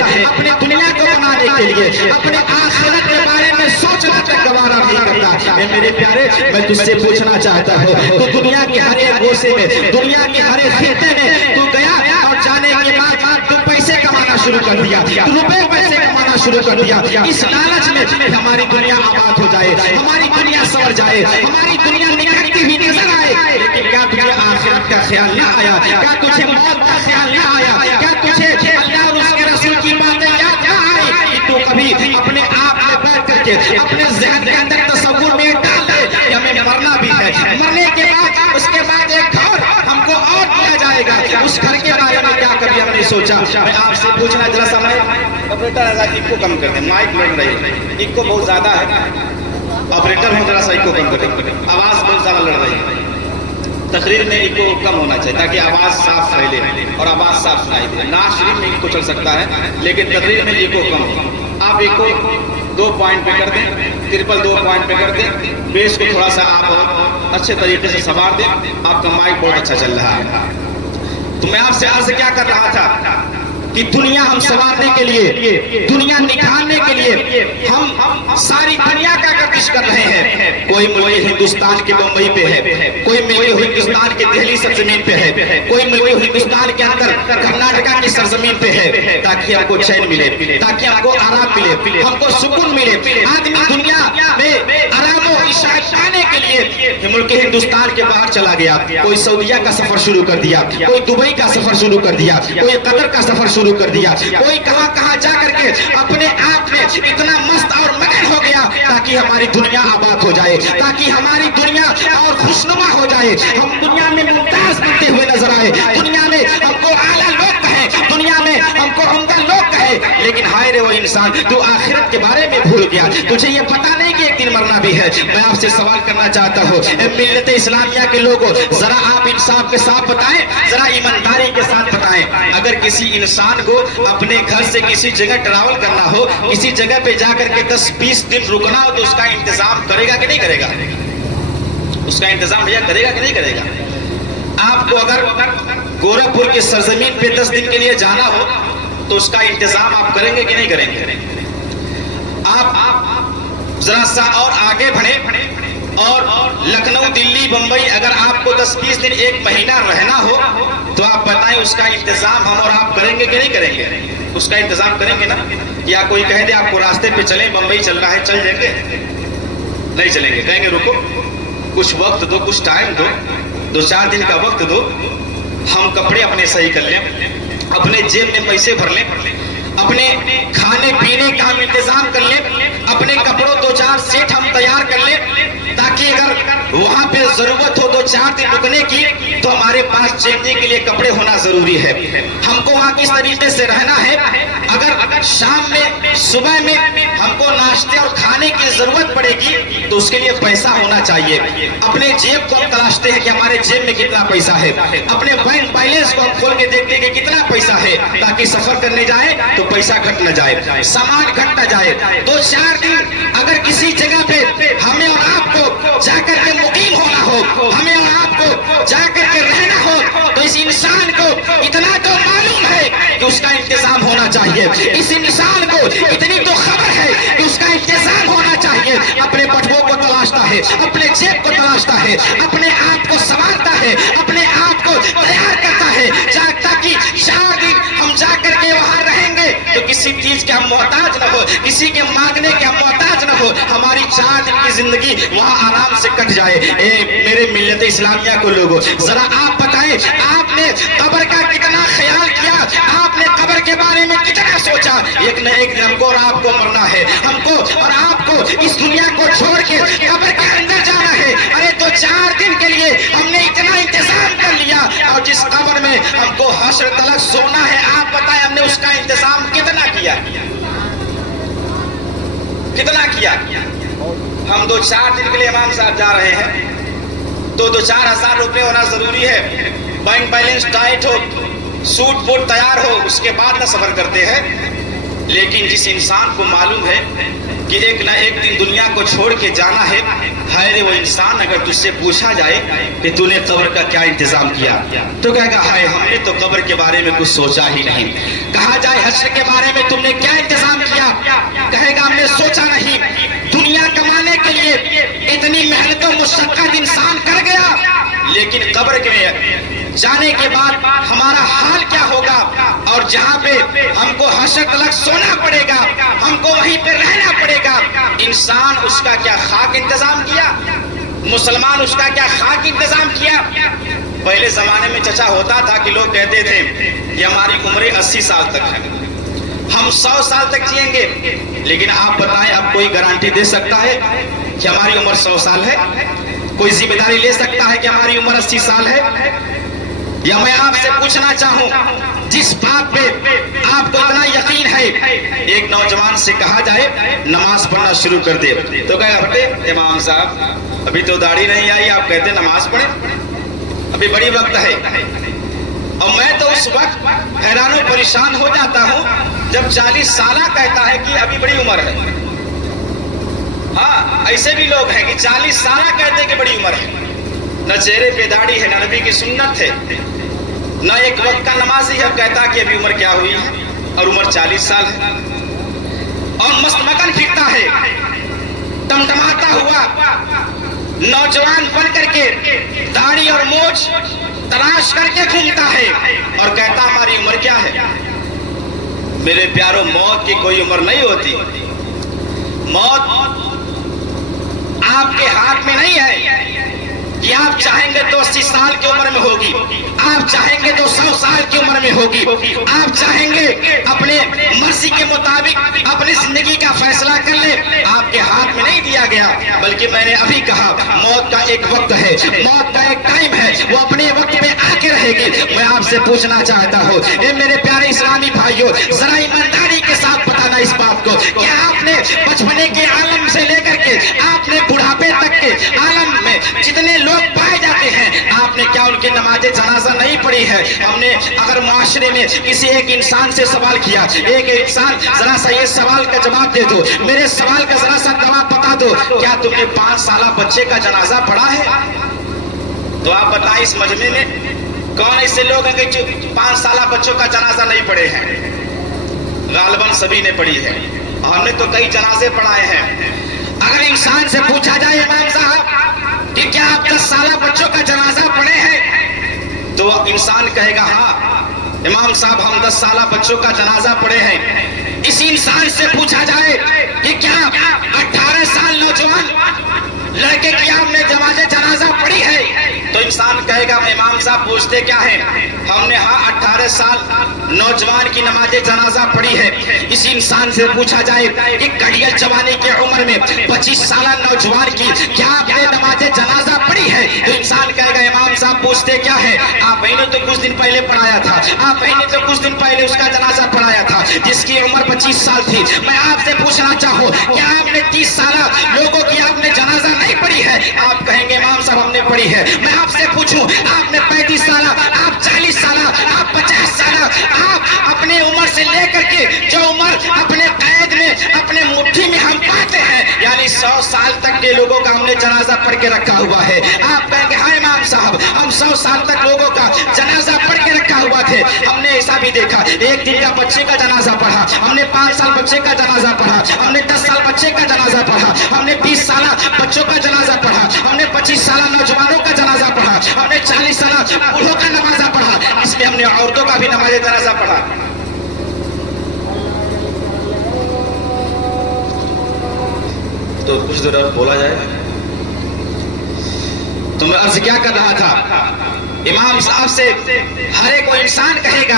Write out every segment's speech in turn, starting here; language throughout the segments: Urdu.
اپنے دنیا کو بنانے کے لیے اپنے آخرت کے بارے میں سوچنا تک گوارا نہیں کرتا. میرے پیارے, میں تجھ سے پوچھنا چاہتا ہوں, تو دنیا کے ہر ایک گوشے میں, دنیا کے ہر ایک خطے میں تو گیا اور جانے کے بعد تو پیسے کمانا شروع کر دیا, روپے پیسے کمانا شروع کر دیا, اس لالچ میں ہماری دنیا آباد ہو جائے, ہماری دنیا سور جائے, ہماری دنیا نکھرتی ہوئی نظر آئے. لیکن کیا تجھے آخرت کا خیال نہ آیا؟ کیا تجھے موت کا خیال نہ آیا؟ کیا تجھے اللہ اور اس کے رسول کی باتیں یاد نہ آئی کہ تو کبھی اپنے آپ میں بیٹھ کر کے اپنے ذہن کے اندر تصور میں ڈال دے کہ ہمیں مرنا بھی ہے, مرنے کے بعد اس کے بعد ایک گھر ہم کو اور دیا جائے گا, اس گھر کے بارے میں کیا کبھی ہم نے سوچا؟ میں آپ سے پوچھنا ذرا سا, آپریٹر ایکو کم کر دیں, مائک لگ رہی ہے, ایکو بہت زیادہ ہے, آپریٹر ہوں ذرا سا ایکو کم کر دیں, آواز بہت زیادہ لڑ رہی ہے. تقریر میں ایکو کم ہونا چاہیے تاکہ آواز صاف پھیلے اور آواز صاف سنائی دے. نعت شریف میں ایکو چل سکتا ہے لیکن تقریر میں ایکو کم ہو. آپ ایکو 2 پوائنٹ پہ کر دیں, 2 پوائنٹ پہ کر دیں, بیس کو تھوڑا سا آپ اچھے طریقے سے سنوار دیں. آپ کا مائک بہت اچھا چل رہا ہے. تو میں آپ سے عرض کیا کر رہا تھا کہ دنیا ہم سنوارنے کے لیے, دنیا نکھارنے کے لیے ہم ساری دنیا کا گردش کر رہے ہیں. کوئی ملک ہندوستان کے بمبئی پہ ہے, کوئی ملک ہندوستان کے دہلی سرزمین پہ ہے, کوئی ملک ہندوستان کے اندر کرناٹکا کی سرزمین پہ ہے, تاکہ ہم کو چین ملے, تاکہ ہم کو آرام ملے, ہم کو سکون ملے. آدمی دنیا میں آرام و عشاء پانے کے لیے ملک ہندوستان کے باہر چلا گیا, کوئی سعودیہ کا سفر شروع کر دیا, کوئی دبئی کا سفر شروع کر دیا, کوئی قطر کا سفر شروع کر دیا, کوئی کہاں جا کر کے اپنے آپ میں اتنا مست اور مگن ہو گیا تاکہ ہماری دنیا آباد ہو جائے, تاکہ ہماری دنیا اور خوشنما ہو جائے, ہم دنیا میں ممتاز بنتے ہوئے نظر آئے, دنیا میں ہم کو اعلیٰ لوگ کہیں, دنیا میں ہم کو عمدہ لوگ کہیں. لیکن ہائے رے وہ انسان, تو آخرت کے بارے میں بھول گیا, تجھے یہ پتا نہیں کہ ایک دن مرنا بھی ہے. میں آپ سے سوال کرنا چاہتا ہوں, ملت اسلامیہ کے لوگوں, ذرا آپ انصاف کے ساتھ بتائیں, ذرا ایمانداری کے ساتھ بتائیں, اگر کسی انسان کو اپنے گھر سے کسی جگہ ٹریول کرنا ہو, کسی جگہ پہ جا کر کے 10-20 دن رکنا ہو, تو اس کا انتظام کرے گا کہ نہیں کرے گا؟ اس کا انتظام بھیا کرے گا کہ نہیں کرے گا؟ آپ کو اگر گورکھپور کی سرزمین پہ 10 دن کے لیے جانا ہو تو اس کا انتظام آپ کریں گے کہ نہیں کریں گے؟ آپ ذرا سا اور آگے بڑھیں اور لکھنؤ, دلی, بمبئی اگر آپ کو 10-20 دن 1 مہینہ رہنا ہو تو آپ بتائیں اس کا انتظام ہم اور آپ کریں گے کہ نہیں کریں گے؟ اس کا انتظام کریں گے نا؟ یا کوئی کہہ دے آپ کو راستے پہ چلیں, بمبئی چل رہا ہے, چل جائیں گے؟ نہیں چلیں گے, کہیں گے رکو, کچھ وقت دو, کچھ ٹائم دو, 2-4 دن کا وقت دو, ہم کپڑے اپنے صحیح کر لیں, اپنے جیب میں پیسے بھر لیں, اپنے کھانے پینے کا ہم انتظام کر لیں, اپنے کپڑوں 2-4 سیٹ ہم تیار کر لیں, تاکہ اگر وہاں پہ ضرورت ہو 2-4 دن رکنے کی تو ہمارے پاس چینجنگ کے لیے کپڑے ہونا ضروری ہے. ہم کو وہاں کس طریقے سے رہنا ہے, اگر شام میں, صبح میں ہم کو ناشتے اور کھانے کی ضرورت پڑے گی تو اس کے لیے پیسہ ہونا چاہیے. اپنے جیب کو ہم تلاشتے ہیں کہ ہمارے جیب میں کتنا پیسہ ہے, اپنے بینک بیلنس کو ہم کھول کے دیکھتے ہیں کہ کتنا پیسہ ہے, تاکہ سفر کرنے جائے تو پیسہ گھٹ نہ جائے, سامان گھٹ نہ جائے. 2-4 دن اگر کسی جگہ پہ ہمیں اور آپ کو جا کر کے مقیم ہونا ہو, ہمیں اور آپ کو جا کر کے رہنا ہو, تو اس انسان کو اتنا تو معلوم ہے کہ اس کا انتظام ہونا چاہیے, اس انسان کو اتنی تو خبر ہے کہ اس کا انتظام ہونا چاہیے. اپنے بٹووں کو تلاشتا ہے, اپنے جیب کو تلاشتا ہے, اپنے آپ کو سنوارتا ہے, اپنے آپ کو تیار کرتا ہے, تاکہ 4 دن ہم جا کر کے وہاں رہیں گے تو کسی چیز کے ہم محتاج نہ ہو, کسی کے مانگنے کے ہم محتاج نہ ہو, ہماری 4 دن کی زندگی وہاں آرام سے کٹ جائے. میرے ملت اسلامیہ کو لوگوں, ذرا آپ بتائیں, آپ نے قبر کا کتنا خیال کیا, آپ نے قبر کے بارے میں کتنا سوچا؟ ایک نہ ایک دن ہم کو اور آپ کو مرنا ہے, ہم کو اور آپ کو اس دنیا کو چھوڑ کے قبر کے اندر جانا ہے. ارے 2-4 دن کے لیے ہم نے اتنا انتظام کر لیا, اور جس قبر میں ہم کو حشر تلک سونا ہے, آپ بتائیں ہم نے اس کا انتظام کتنا کیا, کتنا کیا؟ ہم 2-4 دن کے لیے امام صاحب جا رہے ہیں تو 2-4 ہزار روپے ہونا ضروری ہے, بینک بیلنس ٹائٹ ہو, سوٹ بوٹ تیار ہو, اس کے بعد نہ سفر کرتے ہیں. لیکن جس انسان کو معلوم ہے کہ ایک نہ ایک دن دنیا کو چھوڑ کے جانا ہے, ہائے رے وہ انسان, اگر تجھ سے پوچھا جائے کہ تو نے قبر کا کیا انتظام کیا تو کہے گا ہائے ہم نے تو قبر کے بارے میں کچھ سوچا ہی نہیں. کہا جائے حشر کے بارے میں تم نے کیا انتظام کیا؟ کہے گا ہم نے سوچا نہیں، دنیا کمانے کے لیے اتنی محنت و مشقت انسان کر گیا، لیکن قبر میں جانے کے بعد ہمارا حال کیا ہوگا، اور جہاں پہ ہم کو حشر تلک سونا پڑے گا، ہم کو وہیں پہ رہنا پڑے گا۔ انسان اس کا کیا خاک انتظام کیا؟ مسلمان اس کا کیا خاک انتظام کیا؟ پہلے زمانے میں چچا ہوتا تھا کہ لوگ کہتے تھے کہ ہماری عمر 80 سال تک ہے، ہم 100 سال تک جئیں گے، لیکن آپ بتائیں اب کوئی گارنٹی دے سکتا ہے کہ ہماری عمر 100 سال ہے؟ کوئی ذمہ داری لے سکتا ہے کہ ہماری عمر 80 سال ہے؟ یا میں آپ سے پوچھنا چاہوں، جس بات پہ آپ کو اتنا یقین ہے، ایک نوجوان سے کہا جائے نماز پڑھنا شروع کر دے تو کہے گا بیٹے امام صاحب ابھی تو داڑھی نہیں آئی، آپ کہتے نماز پڑھیں، ابھی بڑی وقت ہے۔ اور میں تو اس وقت حیران و پریشان ہو جاتا ہوں جب 40 سالہ کہتا ہے کہ ابھی بڑی عمر ہے۔ ہاں ایسے بھی لوگ ہیں کہ 40 سالہ کہتے ہیں کہ بڑی عمر ہے، نہ چہرے پہ داڑھی ہے، نہ نبی کی سنت ہے، نہ ایک وقت کا نمازی ہے، کہتا کہ ابھی عمر کیا ہوئی ہے اور عمر 40 سال ہے، اور مست مگن پھرتا ہے، ٹمٹماتا ہوا نوجوان بن کر کے داڑھی اور مونچھ تلاش کر کے گھومتا ہے اور کہتا ہماری عمر کیا ہے۔ میرے پیاروں، موت کی کوئی عمر نہیں ہوتی، موت آپ کے ہاتھ میں نہیں ہے کہ آپ چاہیں گے تو 80 سال کی عمر میں ہوگی، آپ چاہیں گے تو 100 سال کی عمر میں ہوگی، آپ چاہیں گے اپنے مرضی کے مطابق اپنی زندگی کا فیصلہ کر لیں، آپ کے ہاتھ میں نہیں دیا گیا، بلکہ میں نے ابھی کہا موت کا ایک وقت ہے، موت کا ایک ٹائم ہے، وہ اپنے وقت میں آ کے رہے گی۔ میں آپ سے پوچھنا چاہتا ہوں اے میرے پیارے اسلامی بھائیوں، ذرا ایمانداری کے ساتھ بتانا اس بات کو، کیا آپ نے بچپنے کے عالم سے لے کر کے آپ نے بڑھاپے تک کے عالم میں جتنے لوگ پائے جاتے ہیں، آپ نے کیا ان کی نماز جنازہ نہیں پڑھی ہے؟ ہم نے اگر معاشرے میں کسی ایک انسان سے سوال کیا، ایک انسان ذرا سا یہ سوال کا جواب دے دو، میرے سوال کا ذرا سا جواب بتا دو، کیا تم نے 5 سالہ بچے کا جنازہ پڑھا ہے؟ تو آپ بتائیں اس مجمع میں کون ایسے لوگ ہیں کہ جو 5 سالہ بچوں کا جنازہ نہیں پڑھے ہیں؟ غالباً سبھی نے پڑھی ہے، اور ہم نے تو کئی جنازے پڑھائے ہیں۔ اگر انسان سے پوچھا جائے امام صاحب کہ کیا آپ 10 سالہ بچوں کا جنازہ پڑھے ہیں، تو انسان کہے گا ہاں امام صاحب ہم 10 سالہ بچوں کا جنازہ پڑھے ہیں۔ اسی انسان سے پوچھا جائے کہ کیا 18 سال نوجوان لڑکے کی آپ نے نماز جنازہ پڑھی ہے، تو انسان کہے گا امام صاحب پوچھتے کیا ہیں؟ ہم نے ہاں 18 سال نوجوان کی نماز جنازہ پڑھی ہے۔ اسی انسان سے پوچھا جائے کہ گڑیل جوانی کی عمر میں 25 سالہ نوجوان کی کیا آپ نے نماز جنازہ پڑھی ہے، تو انسان کہے گا امام صاحب پوچھتے کیا ہے؟ آپ نے تو کچھ دن پہلے پڑھایا تھا، آپ نے تو کچھ دن پہلے اس کا جنازہ پڑھایا تھا جس کی عمر 25 سال تھی۔ میں آپ سے پوچھنا چاہوں کیا آپ نے 30 سالہ لوگوں کی آپ نے جنازہ نہیں پڑھی ہے؟ آپ کہیں گے امام صاحب ہم نے پڑھی ہے۔ میں آپ سے پوچھوں آپ نے 35 سالہ، آپ 40 سالہ، آپ 50 سالہ، آپ اپنے عمر سے لے کر کے جو عمر اپنے قید میں اپنے مٹھی میں ہم پاتے ہیں، یعنی 100 سال تک کے لوگوں کا ہم نے جنازہ پڑھ کے رکھا ہوا ہے۔ آپ کہیں گے ہاں امام صاحب ہم 100 سال تک لوگوں کا جنازہ پڑھ کے رکھا ہوا تھے۔ ہم نے ایسا بھی دیکھا، ایک دن کا بچے کا جنازہ پڑھا، ہم نے 5 سال بچے کا جنازہ پڑھا، ہم نے 10 سال بچے کا جنازہ پڑھا، ہم نے 20 سالہ بچوں کا جنازہ پڑھا، ہم نے 25 سالہ نوجوانوں کا جنازہ پڑھا، ہم نے 40 سالہ بوڑھوں کا نمازہ پڑھا، اس میں ہم نے عورتوں کا بھی نماز جنازہ پڑھا۔ تو کچھ دیر اور بولا جائے تو میں عرض کیا کر رہا تھا، امام صاحب سے ہر ایک انسان کہے گا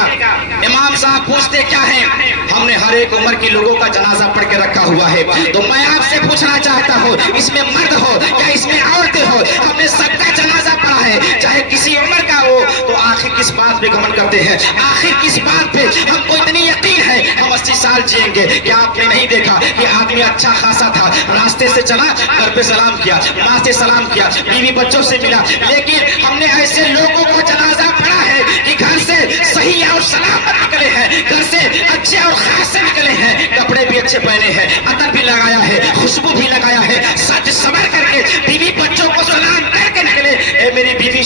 امام صاحب پوچھتے کیا ہیں؟ ہم نے ہر ایک عمر کی لوگوں کا جنازہ پڑھ کے رکھا ہوا ہے۔ تو میں آپ سے پوچھنا چاہتا ہوں اس میں مرد ہو یا اس میں عورتیں ہو، ہم نے سب کا جنازہ پڑھا ہے، چاہے کسی عمر کا ہو، تو آخر کس بات پہ گھمنڈ کرتے ہیں؟ آخر کس بات پہ ہم کو اتنی یقین ہے ہم 80 سال جئیں گے؟ کیا آپ نے نہیں دیکھا کہ آدمی اچھا خاصا تھا، راستے سے چلا، گھر پہ سلام کیا، ماں سے سلام کیا، بیوی بچوں سے ملا، لیکن ہم نے ایسے لوگوں کو جنازہ پڑھا ہے کہ گھر سے صحیح اور سلامت نکلے ہیں، گھر سے اچھے اور خاص سے نکلے ہیں، کپڑے بھی اچھے پہنے ہیں، عطر بھی لگایا ہے، خوشبو بھی لگایا ہے، سج سور کر کے بیوی بچوں کو سلام کر کے نکلے۔ اے میری بیوی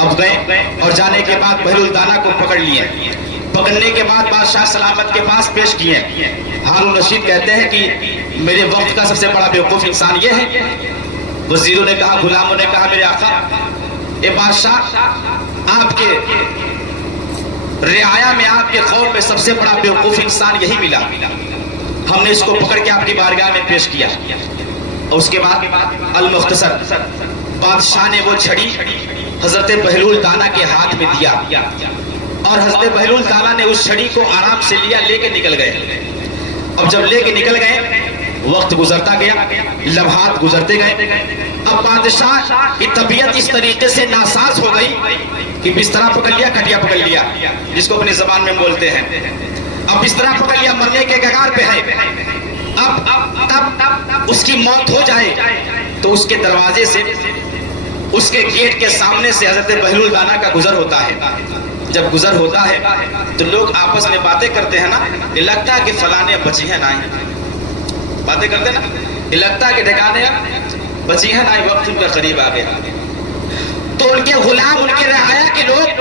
اب گئے اور جانے کے بعد بہلول دانا کو پکڑ لیے. پکڑنے کے بعد بادشاہ سلامت کے پاس پیش کیے. ہارون رشید کہتے ہیں کہ میرے وقت کا سب سے بڑا بیوقوف انسان یہ ہے. وزیروں نے کہا, غلاموں نے کہا, میرے آقا اے بادشاہ, آپ کے رعایا میں, آپ کے قوم میں سب سے بڑا بیوقوف انسان یہی ملا. ہم نے اس کو پکڑ کے آپ کی بارگاہ میں پیش کیا. اور اس کے بعد المختصر بادشاہ نے وہ چھڑی حضرت بہلول دانا کے ہاتھ میں دیا اور حضرت بہلول دانا نے اس چھڑی کو آرام سے لیا, لے کے نکل گئے. اب جب لے کے نکل گئے, وقت گزرتا گیا, لمحات گزرتے گئے. اب بادشاہ کی طبیعت اس طریقے سے ناساز ہو گئی کہ بستر پکڑ لیا, کٹیا پکڑ لیا, جس کو اپنی زبان میں بولتے ہیں. اب بستر پکڑ لیا, مرنے کے کگار پہ ہے. اب اس کی موت ہو جائے تو اس کے دروازے سے, اس کے گیٹ کے سامنے سے حضرت بہلول دانا کا گزر ہوتا ہے. جب گزر ہوتا ہے تو لوگ آپس میں باتیں کرتے ہیں نا, کہ لگتا ہے کہ فلانے بچی ہیں نا, باتیں کرتے نا, کہ لگتا ہے کہ ٹھکانے بچی ہیں نا, وقت ان کا قریب آ گیا. تو ان کے غلام, ان کے رعایا کے لوگ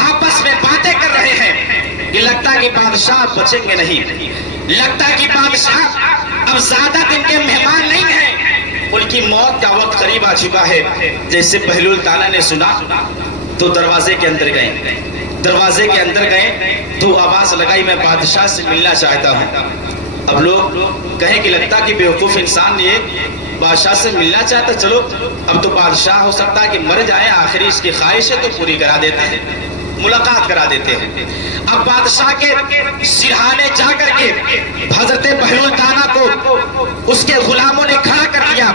آپس میں باتیں کر رہے ہیں کہ لگتا ہے کہ بادشاہ بچیں گے نہیں, لگتا ہے کہ بادشاہ اب زیادہ دن کے مہمان نہیں ہیں, ان کی موت کا وقت قریب آ چکا ہے. جیسے بہلول دانا نے سنا تو دروازے کے اندر گئے. دروازے کے اندر گئے تو آواز لگائی, میں بادشاہ سے ملنا چاہتا ہوں. اب لوگ کہیں کہ لگتا کہ بیوقوف انسان یہ بادشاہ سے ملنا چاہتا, چلو اب تو بادشاہ ہو سکتا ہے کہ مر جائے, آخری اس کی خواہش ہے تو پوری کرا دیتے ہیں, ملاقات کرا دیتے ہیں. اب بادشاہ کے سرہانے جا کر کے حضرت بہلول دانا کو اس کے غلاموں نے کھڑا کر لیا,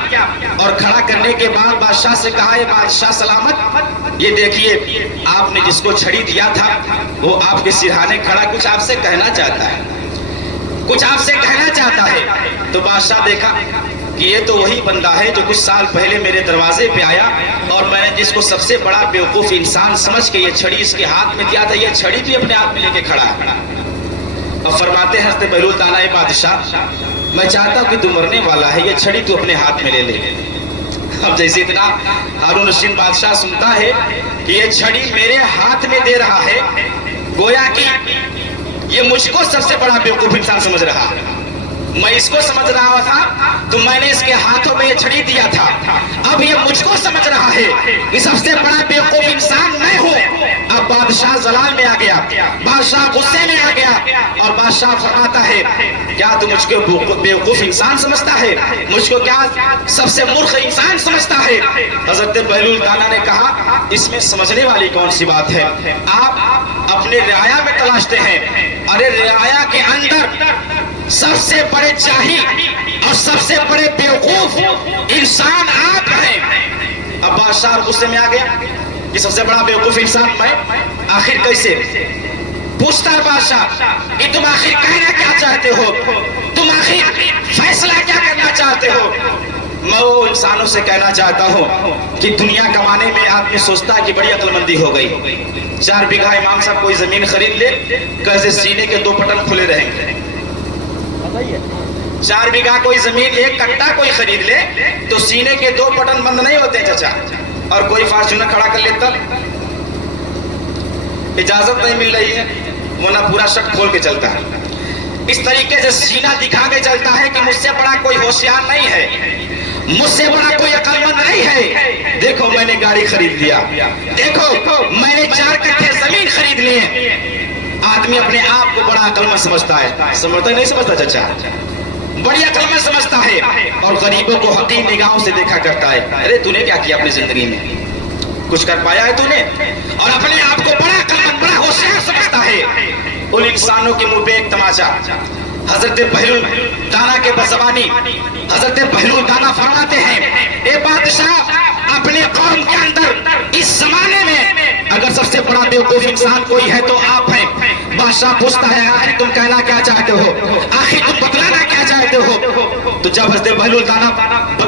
اور کھڑا کرنے کے بعد بادشاہ سے کہا, یہ بادشاہ سلامت, یہ دیکھیے آپ نے جس کو چھڑی دیا تھا وہ آپ کے سرہانے کھڑا, کچھ آپ سے کہنا چاہتا ہے, کچھ آپ سے کہنا چاہتا ہے. تو بادشاہ دیکھا کہ یہ تو وہی بندہ ہے جو کچھ سال پہلے میرے دروازے پہ آیا اور میں نے جس کو سب سے بڑا بیوقوف انسان سمجھ کے یہ چھڑی اس کے ہاتھ میں دیا تھا, یہ چھڑی بھی اپنے ہاتھ میں لے کے کھڑا ہے. اور فرماتے ہیں حضرت بہلول دانا, اے بادشاہ میں چاہتا ہوں کہ تو مرنے والا ہے, یہ چھڑی تو اپنے ہاتھ میں لے لے. اب جیسے اتنا ہارون رشید بادشاہ سنتا ہے کہ یہ چھڑی میرے ہاتھ میں دے رہا ہے, گویا کہ یہ مجھ کو سب سے بڑا بیوقوف انسان سمجھ رہا ہے. میں اس کو سمجھ رہا تھا تو میں نے اس کے ہاتھوں میں یہ چھڑی دیا تھا, اب یہ مجھ کو سمجھ رہا ہے کہ سب سے بڑا بیوقوف انسان میں ہوں. اب بادشاہ زلال میں آ گیا, بادشاہ غصے میں آ گیا, اور بادشاہ فرماتا ہے, کیا تو مجھ کو بیوقوف انسان سمجھتا ہے, مجھ کو کیا سب سے مورخ انسان سمجھتا ہے؟ حضرت بہلول دانا نے کہا, اس میں سمجھنے والی کون سی بات ہے, آپ اپنے رعایا میں تلاشتے ہیں, ارے رعایا کے اندر سب سے بڑے جاہل اور سب سے بڑے بیوقوف انسان آپ ہیں. اب بادشاہ غصے میں آ گیا کہ سب سے بڑا بیوقوف انسان میں, آخر کیسے؟ پوچھتا ہے بادشاہ کہ تم آخر کہنا کیا چاہتے ہو, تم آخر فیصلہ کیا کرنا چاہتے ہو؟ میں وہ انسانوں سے کہنا چاہتا ہوں کہ دنیا کمانے میں آدمی سوچتا ہے کہ بڑی عقل مندی ہو گئی, 4 بیگھہ امام صاحب کوئی زمین خرید لے, کیسے سینے کے 2 بٹن کھلے رہیں گے. 4 بیگھہ کوئی زمین 1 کٹا کوئی خرید لے تو سینے کے 2 بٹن بند نہیں ہوتے چچا, اور کوئی فارچونر کھڑا کر لیتا, اجازت نہیں مل رہی ہے, ورنہ پورا شک کھول کے چلتا ہے. اس طریقے سے سینہ دکھا کے چلتا ہے کہ مجھ سے بڑا کوئی ہوشیار نہیں ہے, مجھ سے بڑا کوئی عقل مند نہیں ہے. دیکھو میں نے گاڑی خرید لیا, دیکھو میں نے 4 کٹھے زمین خرید لیے. آدمی اپنے آپ کو بڑا عقل مند سمجھتا ہے, سمجھتا نہیں سمجھتا چچا, بڑی عقل مند سمجھتا ہے, اور غریبوں کو حقیر نگاہوں سے دیکھا کرتا ہے. ارے تو نے کیا کیا اپنی زندگی میں, کچھ کر پایا ہے تو نے, اور اپنے آپ کو بڑا عقل مند بڑا ہوشیار سمجھتا ہے. ان انسانوں کے منہ پہ ایک تماچا. حضرت بہلول دانا کے بزبانی حضرت بہلول دانا فرماتے ہیں, اے بادشاہ اپنے قوم کے اندر اس زمانے میں اگر سب سے بڑا بیوقوف انسان کوئی ہے تو آپ ہیں. بادشاہ پوچھتا ہے, آخر تم کہنا کیا چاہتے ہو, آخر تم بتلانا کیا چاہتے ہو؟ تو جب حضرت بہلول دانا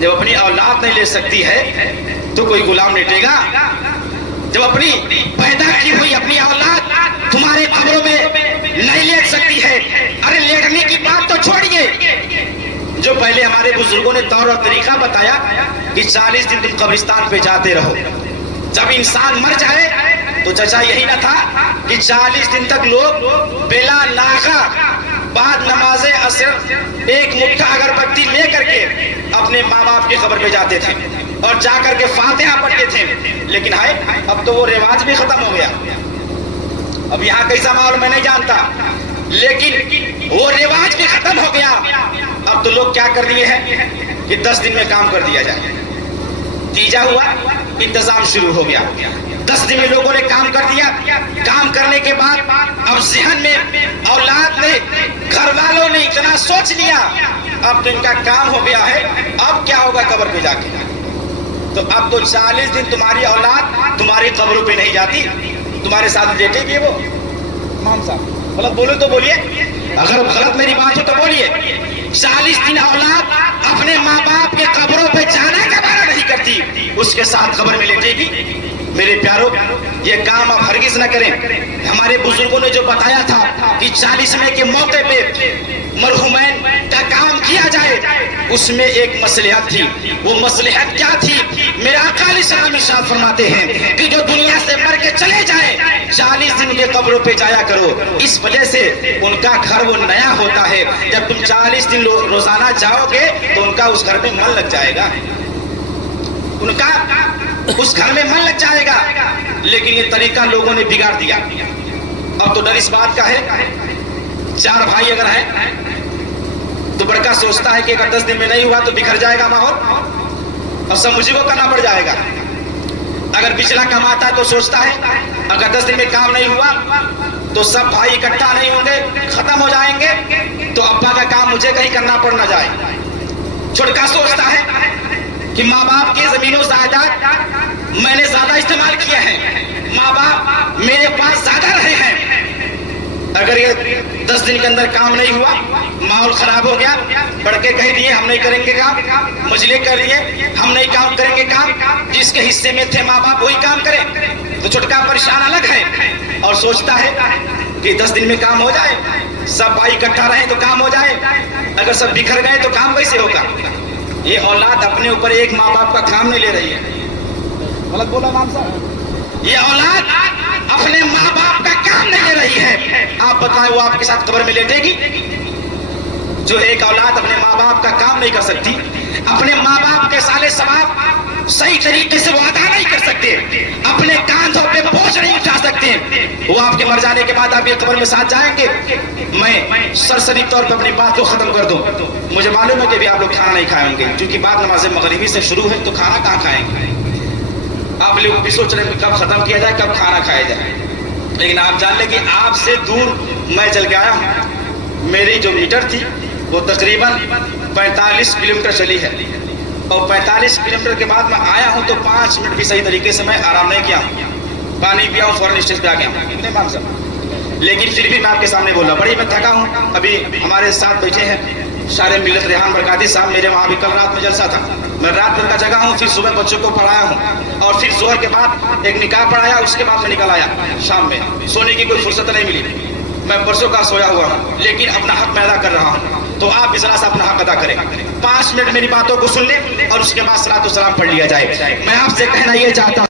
جب اپنی اولاد نہیں لے سکتی ہے تو کوئی غلام لیٹے گا؟ جب اپنی پیدا کی ہوئی اپنی اولاد تمہارے قبروں میں نہیں لیٹ سکتی ہے، ارے لیٹنے کی بات تو چھوڑیے، جو پہلے ہمارے بزرگوں نے طور اور طریقہ بتایا کہ 40 دن تم قبرستان پہ جاتے رہو، جب انسان مر جائے تو چچا یہی نہ تھا کہ 40 دن تک لوگ بلا ناغہ بعد نماز عصر ایک مٹھا اگربتی لے کر کے اپنے ماں باپ کی قبر پہ جاتے تھے اور جا کر کے فاتحہ پڑھتے تھے، لیکن ہائے اب تو وہ رواج بھی ختم ہو گیا۔ اب یہاں کیسا ماحول میں نہیں جانتا، لیکن وہ رواج بھی ختم ہو گیا۔ اب تو لوگ کیا کر دیے ہیں کہ 10 دن میں کام کر دیا جائے، تیجا ہوا انتظام شروع ہو گیا، 10 دن میں لوگوں نے کام کر دیا، کام کرنے کے بعد اب ذہن میں اولاد نے گھر والوں نے اتنا سوچ لیا اب تو ان کا کام ہو گیا ہے، اب کیا ہوگا قبر پہ جا کے؟ تو اب تو 40 دن تمہاری اولاد تمہاری قبروں پہ نہیں جاتی، تمہارے ساتھ لیٹے گی۔ وہ امام صاحب غلط بولے تو بولیے، اگر غلط میری بات ہو تو بولیے، 40 دن اولاد اپنے ماں باپ کے قبروں پہ جانا گوارا نہیں کرتی، اس کے ساتھ قبر میں لیٹے گی؟ میرے پیارو یہ کام آپ ہرگز نہ کریں۔ ہمارے بزرگوں نے جو بتایا تھا کہ 40ویں کے موقع پہ مرحومین کا کام کیا جائے، اس میں ایک مصلحت تھی، وہ مصلحت کیا تھی؟ میرے آقا علیہ السلام ارشاد فرماتے ہیں کہ جو دنیا سے مر کے چلے جائے 40 دن کے قبروں پہ جایا کرو، اس وجہ سے ان کا گھر وہ نیا ہوتا ہے، جب تم 40 دن روزانہ جاؤ گے تو ان کا اس گھر میں من لگ جائے گا، ان کا اس گھر میں من لگ جائے گا۔ لیکن یہ طریقہ لوگوں نے بگاڑ دیا۔ اب تو ڈر اس بات کا ہے، 4 بھائی اگر ہیں تو بڑکا سوچتا ہے کہ اگر 10 دن میں نہیں ہوا تو بکھر جائے گا ماحول اور سب مجھے کو کرنا پڑ جائے گا۔ اگر پچھلا کماتا ہے تو سوچتا ہے اگر 10 دن میں کام نہیں ہوا تو سب بھائی اکٹھا نہیں ہوں گے، ختم ہو جائیں گے، تو ابا کا کام مجھے کہیں کرنا پڑ نہ جائے۔ چھوٹکا سوچتا ہے کہ ماں باپ کے زمین و جائیداد میں نے زیادہ استعمال کیے ہیں، ماں باپ میرے پاس زیادہ رہے ہیں، اگر یہ 10 دن کے اندر کام نہیں ہوا، ماحول خراب ہو گیا، بڑھ کے کہہ دیے ہم نہیں کریں گے کام، مجلے کر لیے ہم نہیں کام کریں گے کام، جس کے حصے میں تھے ماں باپ وہی کام کریں، تو چھوٹکا پریشان الگ ہے اور سوچتا ہے کہ 10 دن میں کام ہو جائے، سب بھائی اکٹھا رہیں تو کام ہو جائے، اگر سب بکھر گئے تو کام کیسے ہوگا؟ یہ اولاد اپنے اوپر ایک ماں باپ کا کام نہیں لے رہی ہے۔ غلط بولا امام صاحب؟ یہ اولاد اپنے ماں باپ کا کام نہیں لے رہی ہے، آپ بتائیں وہ آپ کے ساتھ قبر میں لیٹے گی؟ جو ایک اولاد اپنے ماں باپ کا کام نہیں کر سکتی، اپنے ماں باپ کے سالے ثواب صحیح طریقے سے وہ ادا نہیں کر سکتے، اپنے کاندھوں پہ بوجھ نہیں اٹھا سکتے، وہ آپ کے مر جانے کے بعد آپ یہ قبر میں ساتھ جائیں گے؟ میں سرسری طور پر اپنی بات کو ختم کر دوں، مجھے معلوم ہے کہ ابھی آپ لوگ کھانا نہیں کھائیں گے کیونکہ بعد نماز مغربی سے شروع ہے تو کھانا کہاں کھائیں گے؟ آپ لوگ بھی سوچ رہے ہیں کب ختم کیا جائے، کب کھانا کھایا جائے، لیکن آپ جان لیں کہ آپ سے دور میں چل کے آیا ہوں، میری جو میٹر تھی وہ تقریباً 45 کلومیٹر چلی ہے، اور 45 کلومیٹر کے بعد میں آیا ہوں تو 5 منٹ بھی صحیح طریقے سے میں آرام نہیں کیا ہوں، پانی پیا ہوں، فوراً اسٹیج پہ آ گیا ہوں، لیکن پھر بھی میں آپ کے سامنے بول رہا ہوں، بڑی میں تھکا ہوں۔ ابھی ہمارے ساتھ بیٹھے ہیں شار ملت ریحان برکاتی صاحب، میرے وہاں بھی کل رات میں جلسہ تھا، میں رات بھر کا جگہ ہوں، پھر صبح بچوں کو پڑھایا ہوں، اور پھر ظہر کے بعد ایک نکاح پڑھایا، اس کے بعد میں نکل آیا شام میں، سونے کی کوئی فرصت نہیں ملی، میں پرسوں کا سویا ہوا ہوں، لیکن اپنا حق میں ادا کر رہا ہوں، تو آپ اس طرح سے اپنا حق ادا کریں، 5 منٹ میری باتوں کو سن لیں اور اس کے بعد صلاۃ و سلام پڑھ لیا جائے۔ میں آپ سے کہنا یہ چاہتا ہوں